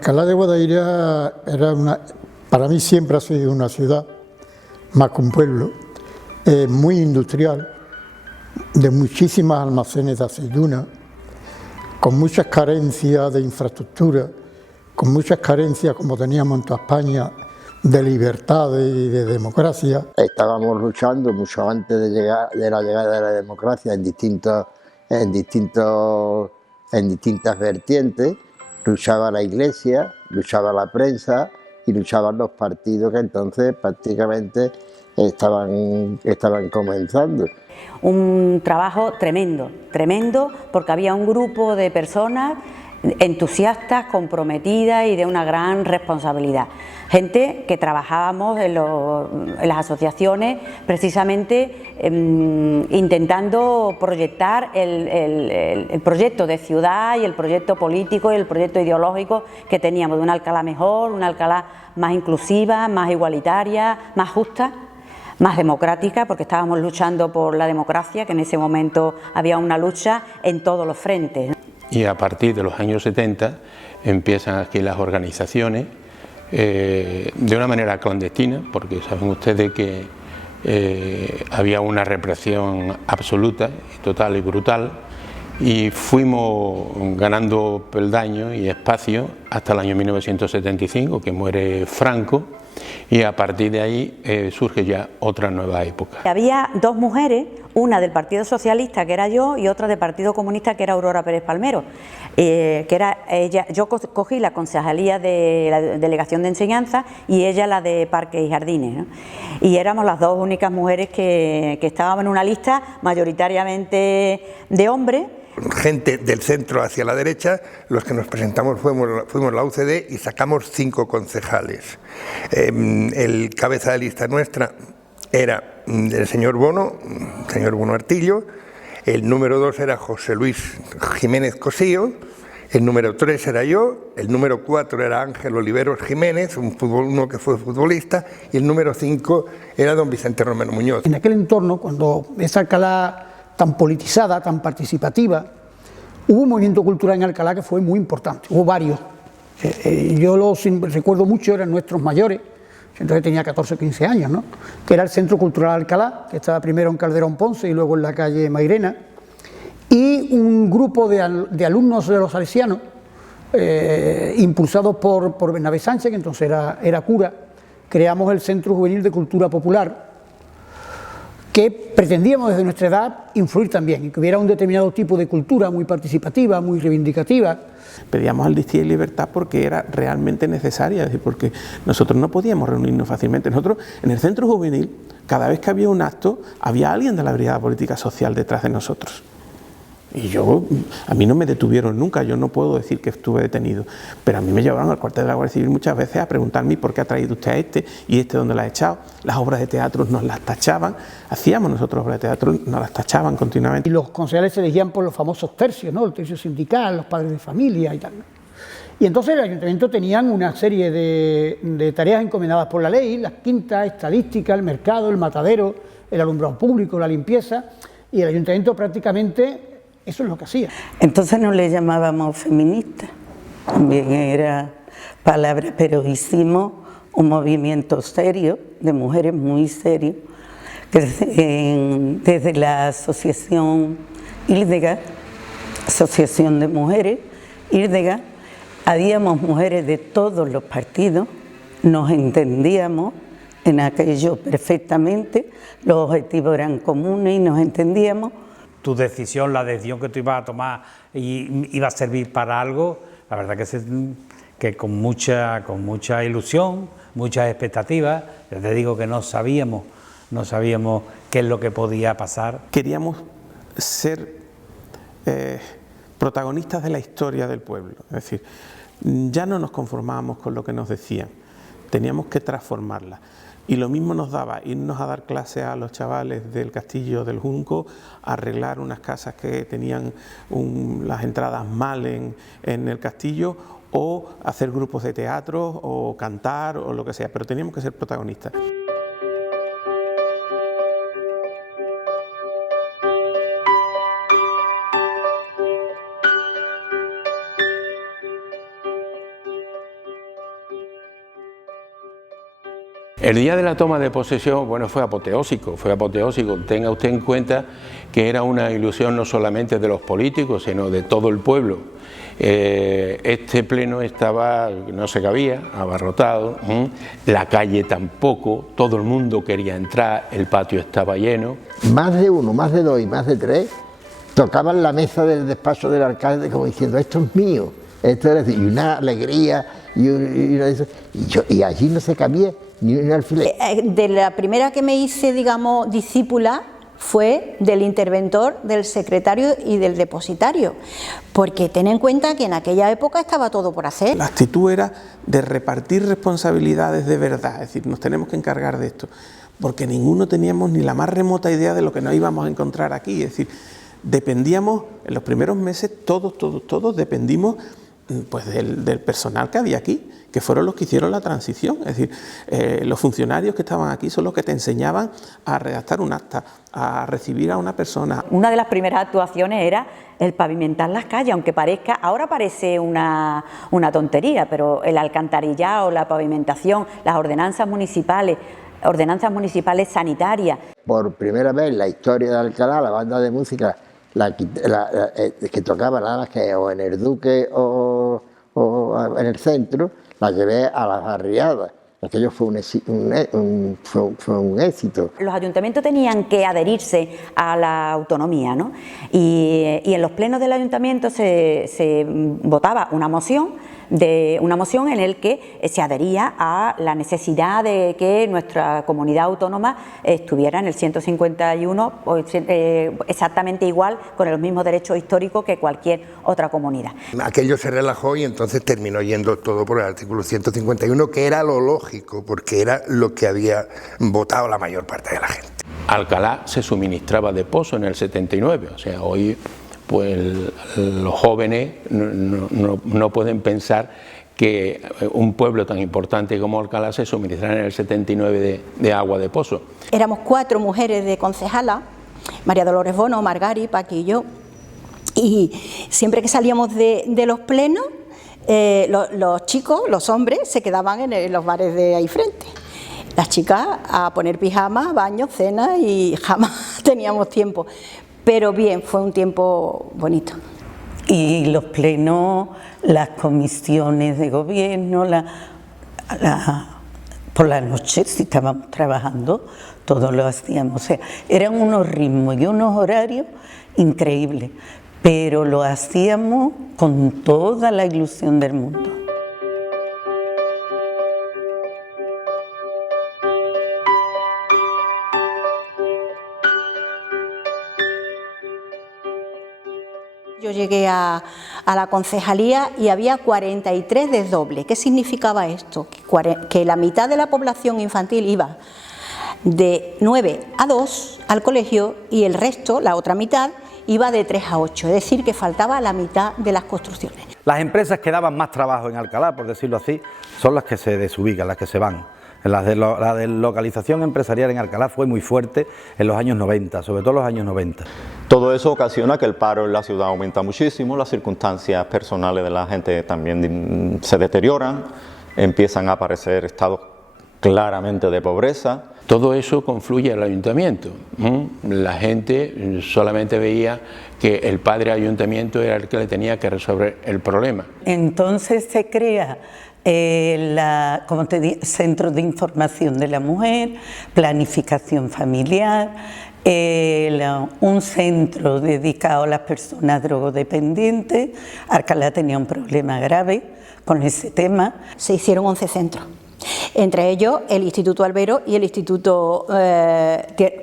Alcalá de Guadaira para mí siempre ha sido una ciudad, más que un pueblo, muy industrial, de muchísimos almacenes de aceitunas, con muchas carencias de infraestructura, con muchas carencias, como teníamos en toda España, de libertad y de democracia. Estábamos luchando mucho antes de la llegada de la democracia en distintas vertientes. Luchaba la Iglesia, luchaba la prensa y luchaban los partidos que entonces prácticamente estaban comenzando. Un trabajo tremendo, tremendo, porque había un grupo de personas entusiastas, comprometidas y de una gran responsabilidad. Gente que trabajábamos en las asociaciones precisamente intentando proyectar el proyecto de ciudad y el proyecto político y el proyecto ideológico que teníamos, de una Alcalá mejor, una Alcalá más inclusiva, más igualitaria, más justa, más democrática, porque estábamos luchando por la democracia, que en ese momento había una lucha en todos los frentes. Y a partir de los años 70 empiezan aquí las organizaciones de una manera clandestina, porque saben ustedes que había una represión absoluta, total y brutal, y fuimos ganando peldaños y espacio hasta el año 1975, que muere Franco, y a partir de ahí surge ya otra nueva época. Había dos mujeres, una del Partido Socialista, que era yo, y otra del Partido Comunista, que era Aurora Pérez Palmero, que era ella. Yo cogí la concejalía de la Delegación de Enseñanza y ella la de Parques y Jardines, ¿no? Y éramos las dos únicas mujeres que estábamos en una lista mayoritariamente de hombres. Gente del centro hacia la derecha, los que nos presentamos fuimos la UCD y sacamos 5 concejales. El cabeza de lista nuestra era el señor Bono Artillo, el número 2 era José Luis Jiménez Cosío, el número 3 era yo, el número 4 era Ángel Oliveros Jiménez, uno que fue futbolista, y el número 5 era don Vicente Romero Muñoz. En aquel entorno, cuando esa Alcalá tan politizada, tan participativa, hubo un movimiento cultural en Alcalá que fue muy importante, hubo varios. Yo los recuerdo mucho, eran nuestros mayores, entonces tenía 14 o 15 años, ¿no? Que era el Centro Cultural Alcalá, que estaba primero en Calderón Ponce y luego en la calle Mairena, y un grupo de alumnos de los salesianos, impulsados por Bernabé Sánchez, que entonces era cura, creamos el Centro Juvenil de Cultura Popular, que pretendíamos desde nuestra edad influir también, y que hubiera un determinado tipo de cultura muy participativa, muy reivindicativa. Pedíamos amnistía y libertad porque era realmente necesaria, es decir, porque nosotros no podíamos reunirnos fácilmente. Nosotros, en el centro juvenil, cada vez que había un acto, había alguien de la Brigada Política Social detrás de nosotros. Y a mí no me detuvieron nunca, yo no puedo decir que estuve detenido, pero a mí me llevaron al cuartel de la Guardia Civil muchas veces a preguntarme por qué ha traído usted a este y este dónde la ha echado. Las obras de teatro nos las tachaban, hacíamos nosotros obras de teatro, nos las tachaban continuamente. Y los concejales se elegían por los famosos tercios, ¿no? El tercio sindical, los padres de familia y tal, ¿no? Y entonces el ayuntamiento tenían una serie de tareas encomendadas por la ley, las quintas, estadística, el mercado, el matadero, el alumbrado público, la limpieza, y el ayuntamiento prácticamente eso es lo que hacía. Entonces no le llamábamos feministas, también era palabra, pero hicimos un movimiento serio, de mujeres muy serio, desde la asociación IRDEGA, Asociación de Mujeres, IRDEGA, habíamos mujeres de todos los partidos, nos entendíamos en aquello perfectamente, los objetivos eran comunes y nos entendíamos. Tu decisión, la decisión que tú ibas a tomar iba a servir para algo, la verdad que con mucha ilusión, muchas expectativas. Yo te digo que no sabíamos qué es lo que podía pasar. Queríamos ser protagonistas de la historia del pueblo, es decir, ya no nos conformábamos con lo que nos decían, teníamos que transformarla. Y lo mismo nos daba irnos a dar clases a los chavales del Castillo del Junco, arreglar unas casas que tenían las entradas mal en el castillo, o hacer grupos de teatro, o cantar, o lo que sea, pero teníamos que ser protagonistas. El día de la toma de posesión, bueno, fue apoteósico. Tenga usted en cuenta que era una ilusión no solamente de los políticos, sino de todo el pueblo. Este pleno estaba, no se cabía, abarrotado, la calle tampoco, todo el mundo quería entrar, el patio estaba lleno. Más de uno, más de dos y más de tres tocaban la mesa del despacho del alcalde como diciendo, esto es mío, esto es, y una alegría, y allí no se cabía ni un alfiler. De la primera que me hice, digamos, discípula, fue del interventor, del secretario y del depositario, porque ten en cuenta que en aquella época estaba todo por hacer. La actitud era de repartir responsabilidades de verdad, es decir, nos tenemos que encargar de esto, porque ninguno teníamos ni la más remota idea de lo que nos íbamos a encontrar aquí, es decir, dependíamos, en los primeros meses, todos dependimos pues del personal que había aquí, que fueron los que hicieron la transición, es decir, los funcionarios que estaban aquí son los que te enseñaban a redactar un acta, a recibir a una persona. Una de las primeras actuaciones era el pavimentar las calles, aunque parezca, ahora parece una tontería, pero el alcantarillado, la pavimentación, las ordenanzas municipales sanitarias. Por primera vez en la historia de Alcalá, la banda de música que tocaba nada más que o en el Duque o en el centro, la llevé a las barriadas. Aquello fue un éxito. Los ayuntamientos tenían que adherirse a la autonomía, ¿no? Y en los plenos del ayuntamiento se votaba una moción en el que se adhería a la necesidad de que nuestra comunidad autónoma estuviera en el 151 exactamente igual, con los mismos derechos históricos que cualquier otra comunidad. Aquello se relajó y entonces terminó yendo todo por el artículo 151, que era lo lógico, porque era lo que había votado la mayor parte de la gente. Alcalá se suministraba de pozo en el 79, o sea, hoy pues los jóvenes no pueden pensar que un pueblo tan importante como Alcalá se suministrara en el 79 de agua de pozo. Éramos 4 mujeres de concejala, María Dolores Bono, Margari, Paqui y yo, y siempre que salíamos de los plenos, los chicos, los hombres, se quedaban en los bares de ahí frente. Las chicas a poner pijama, baño, cena, y jamás teníamos tiempo. Pero bien, fue un tiempo bonito. Y los plenos, las comisiones de gobierno, por la noche, si estábamos trabajando, todo lo hacíamos. O sea, eran unos ritmos y unos horarios increíbles, pero lo hacíamos con toda la ilusión del mundo. Yo llegué a la concejalía y había 43 desdobles. ¿Qué significaba esto? Que la mitad de la población infantil iba de 9 a 2 al colegio y el resto, la otra mitad, iba de 3 a 8. Es decir, que faltaba la mitad de las construcciones. Las empresas que daban más trabajo en Alcalá, por decirlo así, son las que se desubican, las que se van. La deslocalización empresarial en Alcalá fue muy fuerte en los años 90, sobre todo en los años 90. Todo eso ocasiona que el paro en la ciudad aumenta muchísimo, las circunstancias personales de la gente también se deterioran, empiezan a aparecer estados claramente de pobreza. Todo eso confluye al ayuntamiento. La gente solamente veía que el padre ayuntamiento era el que le tenía que resolver el problema. Entonces se crea como te digo, Centro de Información de la Mujer, Planificación Familiar, un centro dedicado a las personas drogodependientes. Alcalá tenía un problema grave con ese tema. Se hicieron 11 centros, entre ellos el Instituto Albero y el Instituto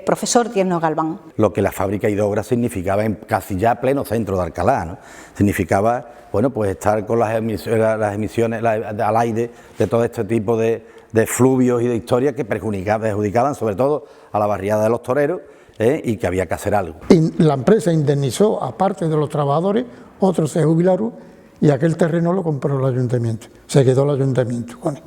Profesor Tierno Galván. Lo que la fábrica Idogra significaba en casi ya pleno centro de Alcalá, ¿no? Significaba, bueno, pues estar con las emisiones al aire de todo este tipo de fluvios y de historias que perjudicaban sobre todo a la barriada de los toreros, y que había que hacer algo. La empresa indemnizó a parte de los trabajadores, otros se jubilaron y aquel terreno lo compró el ayuntamiento, se quedó el ayuntamiento con él.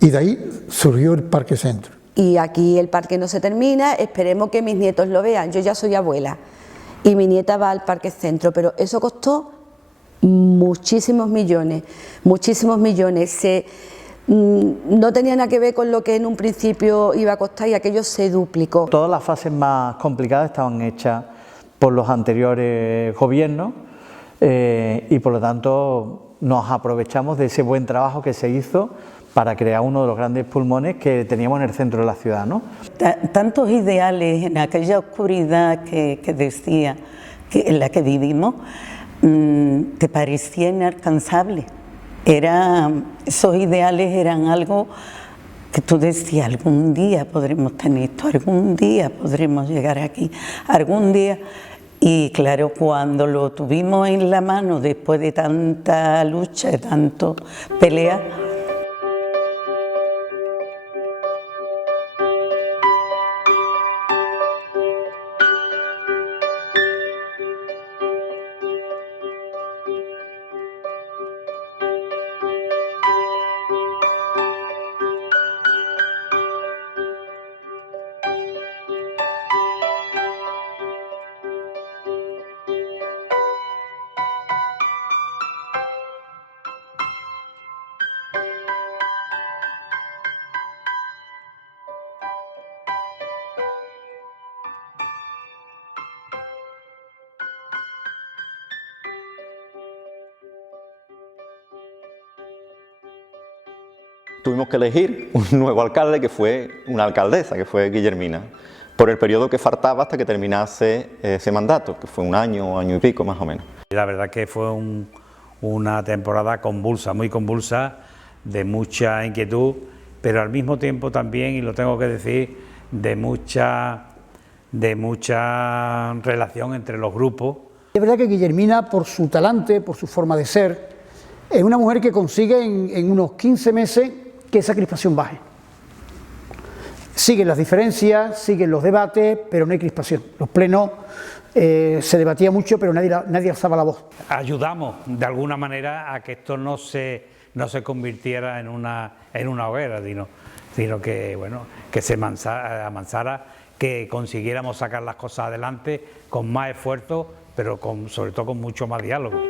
Y de ahí surgió el Parque Centro. Y aquí el parque no se termina, esperemos que mis nietos lo vean. Yo ya soy abuela y mi nieta va al Parque Centro, pero eso costó muchísimos millones. no tenía nada que ver con lo que en un principio iba a costar y aquello se duplicó. Todas las fases más complicadas estaban hechas por los anteriores gobiernos y por lo tanto nos aprovechamos de ese buen trabajo que se hizo para crear uno de los grandes pulmones que teníamos en el centro de la ciudad, ¿no? Tantos ideales en aquella oscuridad que decía, en la que vivimos, te parecía inalcanzable. Esos ideales eran algo que tú decías, algún día podremos tener esto, algún día podremos llegar aquí, algún día. Y claro, cuando lo tuvimos en la mano después de tanta lucha, de tanto pelea, tuvimos que elegir un nuevo alcalde, que fue una alcaldesa, que fue Guillermina, por el periodo que faltaba hasta que terminase ese mandato, que fue un año y pico más o menos. La verdad que fue una temporada convulsa, muy convulsa, de mucha inquietud, pero al mismo tiempo también, y lo tengo que decir, de mucha relación entre los grupos. Es verdad que Guillermina, por su talante, por su forma de ser, es una mujer que consigue en unos 15 meses que esa crispación baje. Siguen las diferencias, siguen los debates, pero no hay crispación. Los plenos se debatía mucho, pero nadie alzaba la voz. Ayudamos de alguna manera a que esto no se convirtiera en una hoguera, sino que, bueno, que se amansara, que consiguiéramos sacar las cosas adelante con más esfuerzo, pero sobre todo con mucho más diálogo.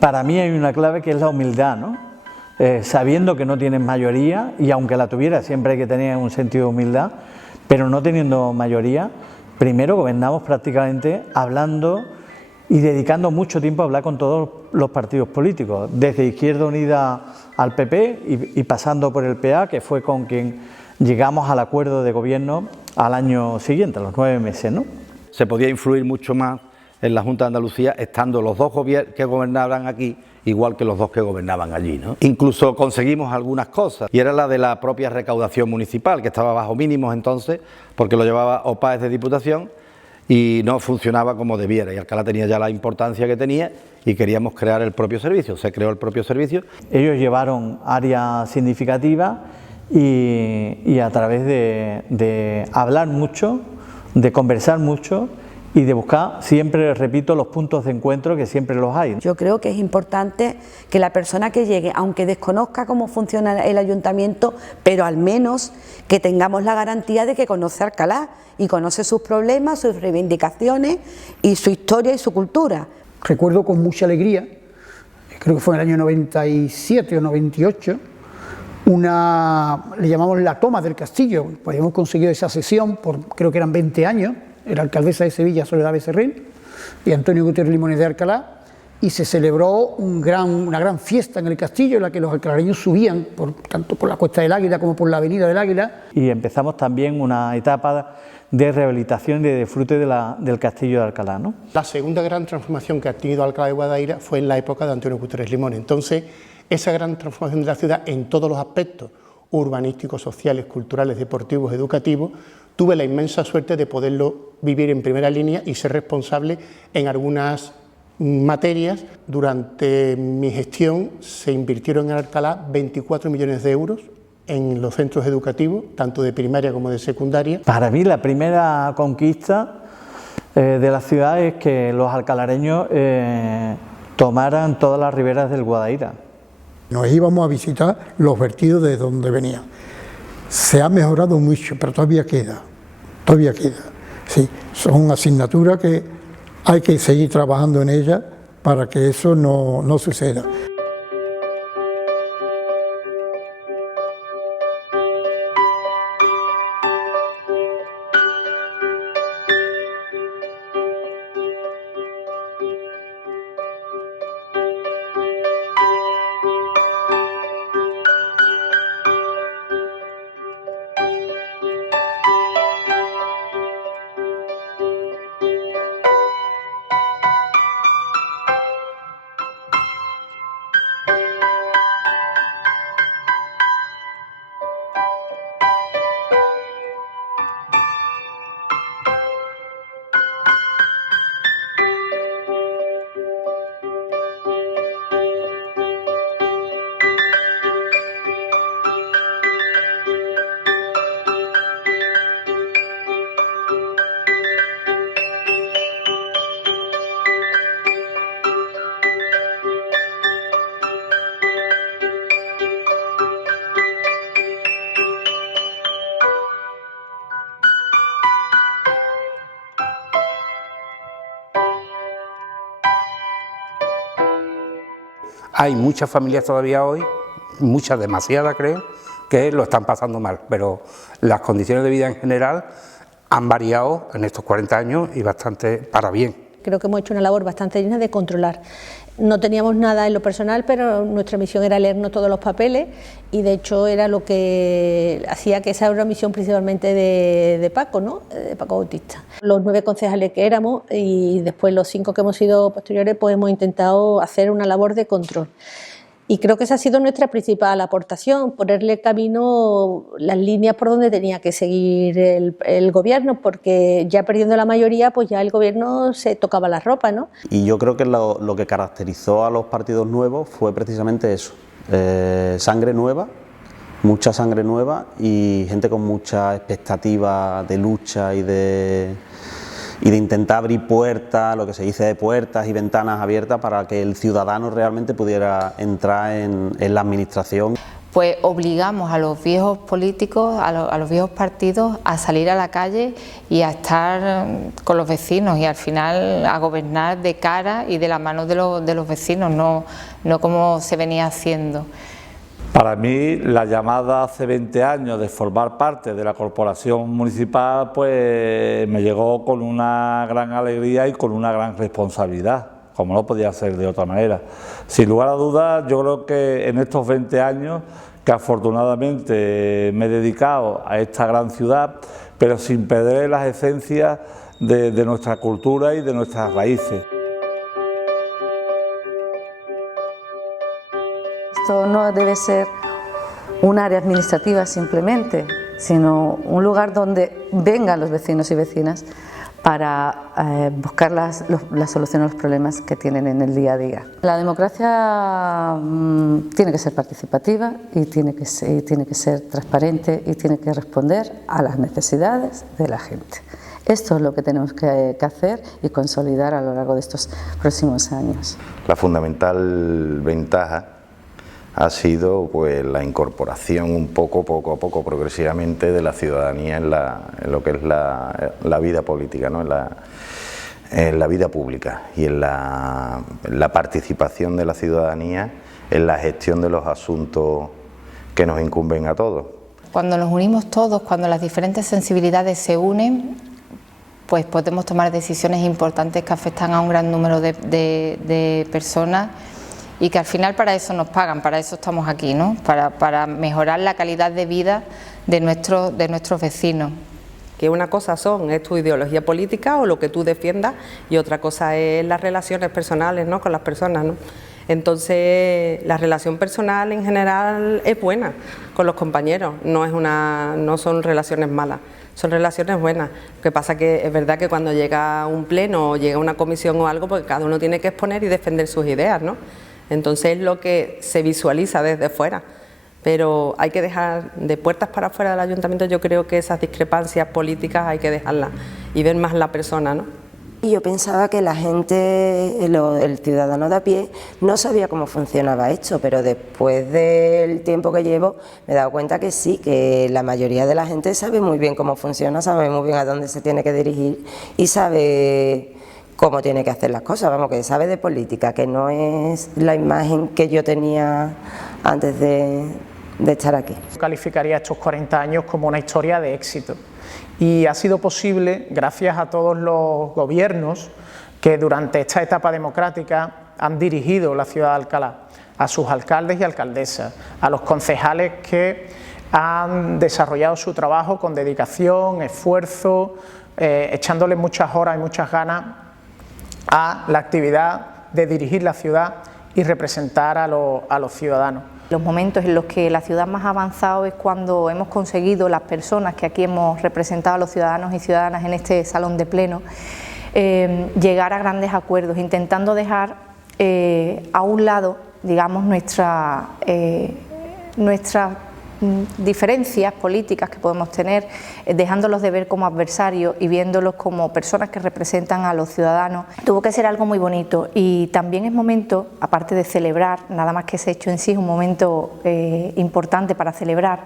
Para mí hay una clave que es la humildad, ¿no? Sabiendo que no tienes mayoría, y aunque la tuviera siempre hay que tener un sentido de humildad, pero no teniendo mayoría, primero gobernamos prácticamente hablando y dedicando mucho tiempo a hablar con todos los partidos políticos, desde Izquierda Unida al PP y pasando por el PA, que fue con quien llegamos al acuerdo de gobierno al año siguiente, a los 9 meses, ¿no? Se podía influir mucho más en la Junta de Andalucía estando los dos que gobernaban aquí igual que los dos que gobernaban allí, ¿no? Incluso conseguimos algunas cosas, y era la de la propia recaudación municipal, que estaba bajo mínimos entonces, porque lo llevaba OPAES de Diputación y no funcionaba como debiera, y Alcalá tenía ya la importancia que tenía y queríamos crear el propio servicio. Se creó el propio servicio. Ellos llevaron áreas significativas y a través de hablar mucho, de conversar mucho y de buscar, siempre repito, los puntos de encuentro, que siempre los hay. Yo creo que es importante que la persona que llegue, aunque desconozca cómo funciona el ayuntamiento, pero al menos que tengamos la garantía de que conoce Alcalá y conoce sus problemas, sus reivindicaciones y su historia y su cultura. Recuerdo con mucha alegría, creo que fue en el año 97 o 98, le llamamos la toma del castillo, pues hemos conseguido esa sesión por, creo que eran 20 años, la alcaldesa de Sevilla, Soledad Becerril, y Antonio Gutiérrez Limones de Alcalá, y se celebró una gran fiesta en el castillo en la que los alcalareños subían, tanto por la Cuesta del Águila como por la Avenida del Águila. Y empezamos también una etapa de rehabilitación y de disfrute del castillo de Alcalá, ¿no? La segunda gran transformación que ha tenido Alcalá de Guadaira fue en la época de Antonio Gutiérrez Limones. Entonces, esa gran transformación de la ciudad en todos los aspectos, urbanísticos, sociales, culturales, deportivos, educativos, tuve la inmensa suerte de poderlo vivir en primera línea y ser responsable en algunas materias. Durante mi gestión se invirtieron en Alcalá 24 millones de euros en los centros educativos, tanto de primaria como de secundaria. Para mí la primera conquista de la ciudad es que los alcalareños tomaran todas las riberas del Guadaira. Nos íbamos a visitar los vertidos de donde venía. Se ha mejorado mucho, pero todavía queda. Sí, son asignaturas que hay que seguir trabajando en ellas para que eso no suceda. Hay muchas familias todavía hoy, muchas, demasiadas creo, que lo están pasando mal, pero las condiciones de vida en general han variado en estos 40 años y bastante para bien. Creo que hemos hecho una labor bastante digna de controlar. No teníamos nada en lo personal, pero nuestra misión era leernos todos los papeles y de hecho era lo que hacía que esa era una misión principalmente de Paco, ¿no? De Paco Bautista. Los 9 concejales que éramos y después los 5 que hemos sido posteriores, pues hemos intentado hacer una labor de control. Y creo que esa ha sido nuestra principal aportación, ponerle camino, las líneas por donde tenía que seguir el gobierno, porque ya perdiendo la mayoría, pues ya el gobierno se tocaba la ropa, ¿no? Y yo creo que lo que caracterizó a los partidos nuevos fue precisamente eso, sangre nueva, mucha sangre nueva y gente con mucha expectativa de lucha y de intentar abrir puertas, lo que se dice de puertas y ventanas abiertas para que el ciudadano realmente pudiera entrar en la administración. Pues obligamos a los viejos políticos, a los viejos partidos a salir a la calle y a estar con los vecinos y al final a gobernar de cara y de la mano de los vecinos, no como se venía haciendo. Para mí, la llamada hace 20 años de formar parte de la corporación municipal, pues me llegó con una gran alegría y con una gran responsabilidad, como no podía ser de otra manera. Sin lugar a dudas, yo creo que en estos 20 años, que afortunadamente me he dedicado a esta gran ciudad, pero sin perder las esencias de nuestra cultura y de nuestras raíces. Esto no debe ser un área administrativa simplemente, sino un lugar donde vengan los vecinos y vecinas para buscar la solución a los problemas que tienen en el día a día. La democracia tiene que ser participativa y tiene que ser transparente y tiene que responder a las necesidades de la gente. Esto es lo que tenemos que hacer y consolidar a lo largo de estos próximos años. La fundamental ventaja ha sido pues la incorporación poco a poco, progresivamente, de la ciudadanía en lo que es la vida política, ¿no? en la vida pública y en la participación de la ciudadanía en la gestión de los asuntos que nos incumben a todos. Cuando nos unimos todos, cuando las diferentes sensibilidades se unen, pues podemos tomar decisiones importantes que afectan a un gran número de personas y que al final para eso nos pagan, para eso estamos aquí, ¿no? Para mejorar la calidad de vida de nuestros vecinos. Que una cosa es tu ideología política o lo que tú defiendas y otra cosa es las relaciones personales, ¿no? Con las personas, ¿no? Entonces la relación personal en general es buena con los compañeros, no son relaciones malas, son relaciones buenas. Lo que pasa que es verdad que cuando llega un pleno o llega una comisión o algo, pues cada uno tiene que exponer y defender sus ideas, ¿no? Entonces es lo que se visualiza desde fuera, pero hay que dejar de puertas para afuera del ayuntamiento. Yo creo que esas discrepancias políticas hay que dejarlas y ver más la persona, ¿no? Y yo pensaba que la gente, el ciudadano de a pie, no sabía cómo funcionaba esto, pero después del tiempo que llevo me he dado cuenta que sí, que la mayoría de la gente sabe muy bien cómo funciona, sabe muy bien a dónde se tiene que dirigir y sabe cómo tiene que hacer las cosas, vamos, que sabe de política, que no es la imagen que yo tenía antes de estar aquí. Calificaría estos 40 años como una historia de éxito. Y ha sido posible gracias a todos los gobiernos que durante esta etapa democrática han dirigido la ciudad de Alcalá, a sus alcaldes y alcaldesas, a los concejales que han desarrollado su trabajo con dedicación, esfuerzo, echándole muchas horas y muchas ganas a la actividad de dirigir la ciudad y representar a los ciudadanos. Los momentos en los que la ciudad más ha avanzado es cuando hemos conseguido, las personas que aquí hemos representado a los ciudadanos y ciudadanas en este salón de pleno, llegar a grandes acuerdos, intentando dejar a un lado, digamos, nuestras diferencias políticas que podemos tener, dejándolos de ver como adversarios y viéndolos como personas que representan a los ciudadanos. Tuvo que ser algo muy bonito y también es momento, aparte de celebrar, nada más que ese hecho en sí es un momento importante para celebrar,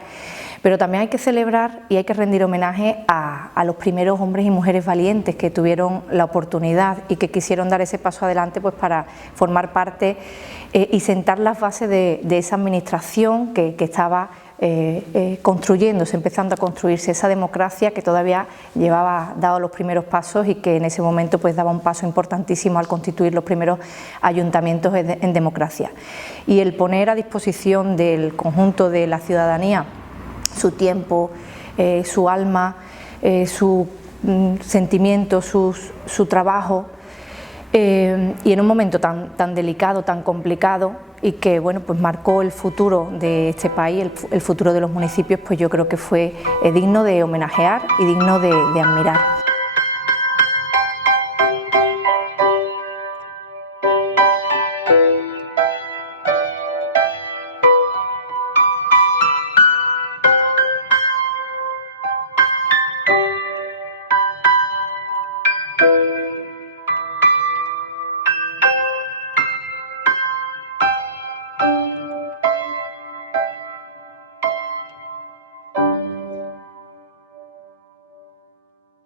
pero también hay que celebrar y hay que rendir homenaje a los primeros hombres y mujeres valientes que tuvieron la oportunidad y que quisieron dar ese paso adelante pues para formar parte y sentar las bases de esa administración que estaba construyéndose, empezando a construirse esa democracia que todavía llevaba dado los primeros pasos y que en ese momento pues daba un paso importantísimo al constituir los primeros ayuntamientos en democracia. Y el poner a disposición del conjunto de la ciudadanía su tiempo, su alma, su sentimiento, su trabajo, y en un momento tan delicado, tan complicado y que bueno, pues marcó el futuro de este país, el futuro de los municipios, pues yo creo que fue digno de homenajear y digno de admirar.